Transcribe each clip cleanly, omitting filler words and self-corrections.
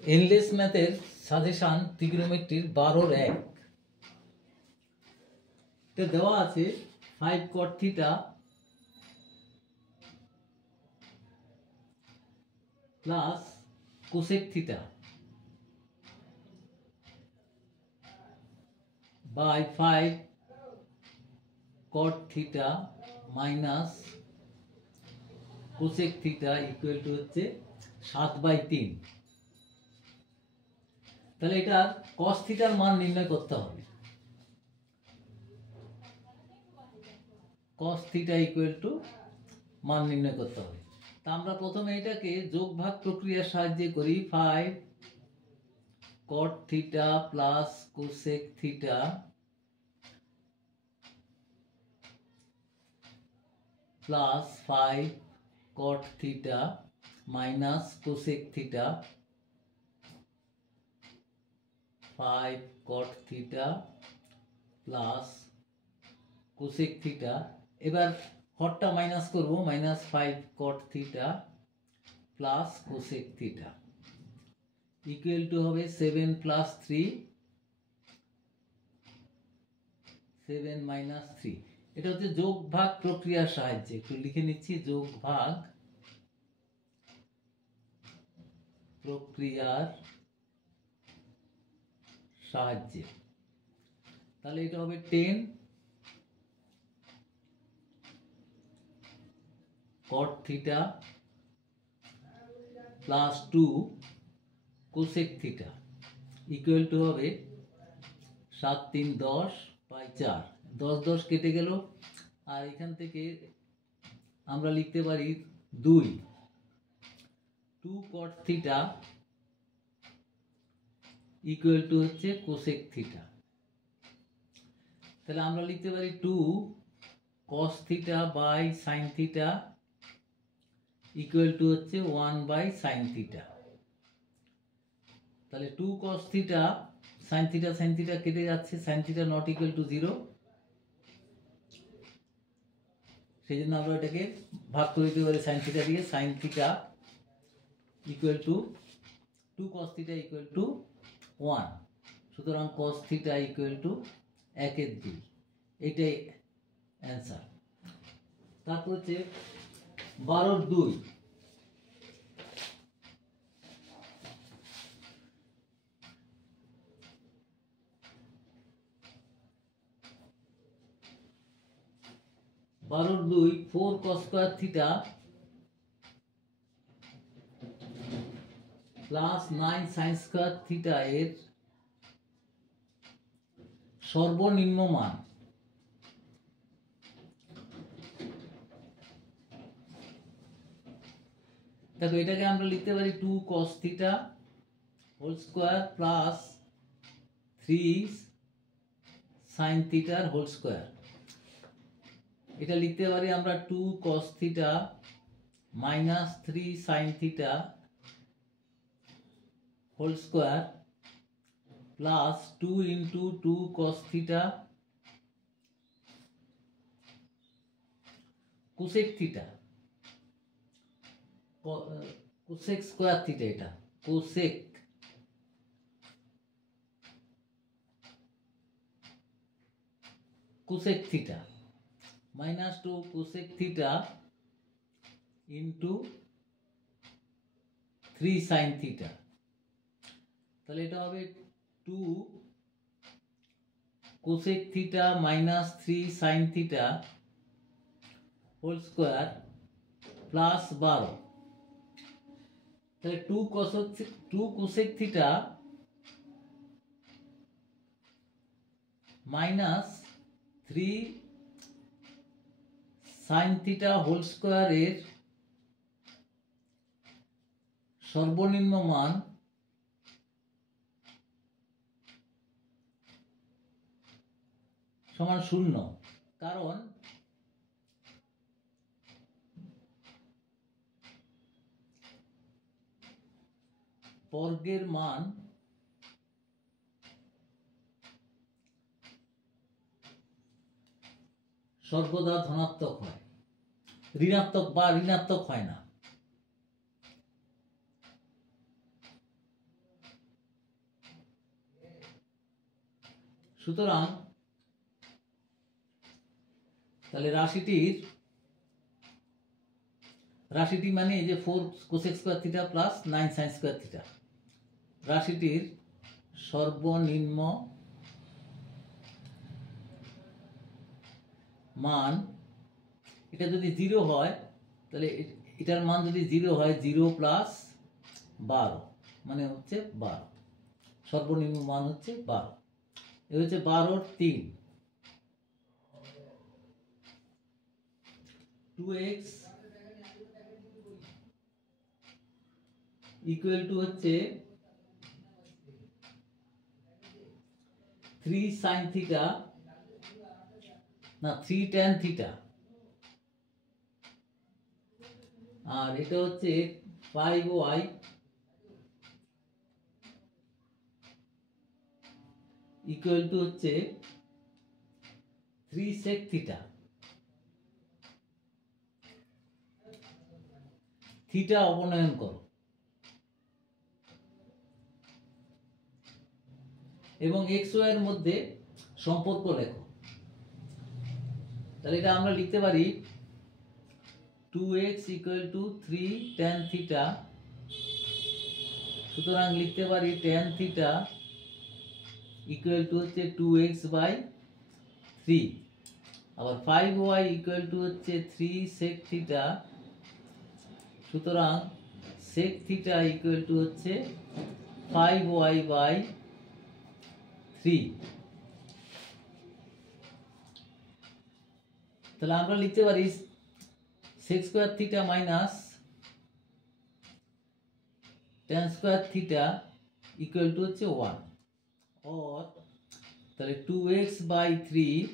Endless ম্যাথের suggestion ত্রিগোনোমেট্রির 12-1 তে দেওয়া আছে 5 cot theta plus cosec theta by 5 cot theta minus cosec theta equal to হচ্ছে 7/3। তাহলে এটা cos থিটার মান নির্ণয় করতে হবে। cos থিটা ইকুয়াল টু মান নির্ণয় করতে হবে। তা আমরা প্রথমে এটাকে যোগ ভাগ প্রক্রিয়ার সাহায্যে করি। 5 cot theta plus cosec theta plus 5 cot theta minus cosec theta 5 cot theta plus cosec theta. এবার হরটা মাইনাস করব, minus 5 cot theta plus cosec theta equal two হবে 7 প্লাস 3 7 মাইনাস 3। এটা হচ্ছে যোগ ভাগ প্রক্রিয়ার সাহায্যে, একটু লিখে নিচ্ছি, যোগ ভাগ প্রক্রিয়ার সাহায্যে। তাহলে এটা হবে 10 cot theta plus 2 cosec theta equal two হবে 7 3 10 বাই 4, 10 10 কেটে গেল। আর এখান থেকে আমরা লিখতে পারি 2 cot থিটা ইকুয়াল টু হচ্ছে কোসেক থিটা। তাহলে আমরা লিখতে পারি 2 cos theta by sine theta equal to হচ্ছে 1 বাই সাইন থিটা। তাহলে 2 cos থিটা সাইন থিটা কেটে যাচ্ছে, sine theta not equal to 0, সেই জন্য আমরা এটাকে ভাগ করে দিতে পারি সাইন থিটা দিয়ে। Sign theta equal two 2 cos theta equal two 1, সুতরাং cos থিটা ইকুয়াল টু 1/2, এটাই অ্যান্সার। তারপর হচ্ছে 12-2 4 cos square theta plus 9 sin square theta এর সর্বনিম্ন মান। দেখো এটাকে আমরা লিখতে পারি 2 cos theta whole square plus 3 sin থিটার হোল স্কয়ার। এটা লিখতে পারি আমরা 2 cos theta minus 3 sin theta whole square plus 2 into 2 cos theta cosec theta cosec square theta, এটা cosec theta minus 2 cosec theta into 3 sine theta. তাহলে এটা হবে 2 cosec theta minus 3 sine theta whole square plus 12। তাহলে 2 cosec theta minus 3 sine theta whole square এর সর্বনিম্ন মান সমান 0, কারণ বর্গের মান সর্বদা ধনাত্মক হয়, ঋণাত্মক হয় না। সুতরাং তাহলে রাশিটি মানে এই যে 4 cosec square theta plus 9 sine square theta, রাশিটির সর্বনিম্ন মান, এটা যদি 0 হয় তাহলে এটার মান যদি 0 হয় 0 প্লাস 12 মানে হচ্ছে 12, সর্বনিম্ন মান হচ্ছে 12। এ হচ্ছে 12 3। 2x ইকুয়াল টু হচ্ছে 3 সাইন থিটা না 3 ট্যান থিটা, আর এটা হচ্ছে 5y ইকুয়াল টু হচ্ছে 3 সেক থিটা। থিটা অবনয়ন করো এবং এক্স ওয়াই এর মধ্যে সম্পর্ক লেখো। তাহলে এটা আমরা লিখতে পারি 2x equal to 3 tan theta, সুতরাং লিখতে পারি tan থিটা ইকুয়াল টু হচ্ছে 2x বাই 3, আবার 5y ইকুয়াল টু হচ্ছে 3 sec থিটা, সুতরাং sec থিটা ইকুয়াল টু হচ্ছে 5y বাই 3। তাহলে আমরা লিখতে পারি sec square theta minus tan square theta equal to হচ্ছে 1, और তাহলে 2x by 3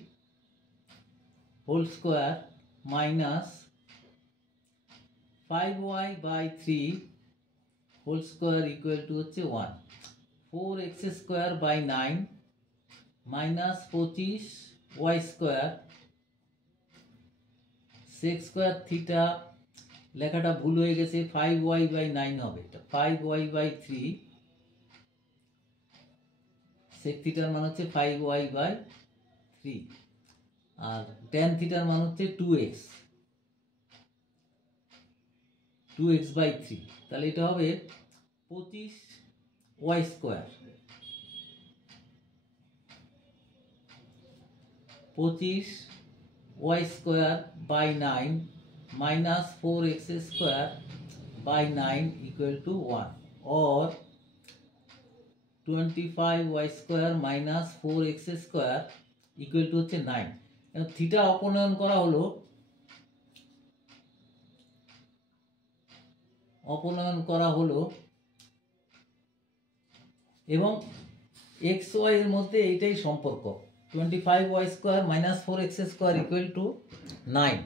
whole square minus 5y by 3 whole square equal to হচ্ছে 1, 4x square by 9 minus 25y square, sec square theta লেখাটা ভুল হয়ে গেছে, 5y বাই 9 হবে, এটা 5y বাই 3, sec থিটার মান হচ্ছে 5y বাই 3, আর tan থিটার মান হচ্ছে 2x বাই 3, তাহলে এটা হবে 25y square, 25y square by 9 minus 4x square by 9 equal to 1, और 25y square minus 4x square equal to হচ্ছে 9। এখন থিটা অপনয়ন করা হলো, এবং xy এর মধ্যে এইটাই সম্পর্ক, 25y square minus 4x square equal two 9।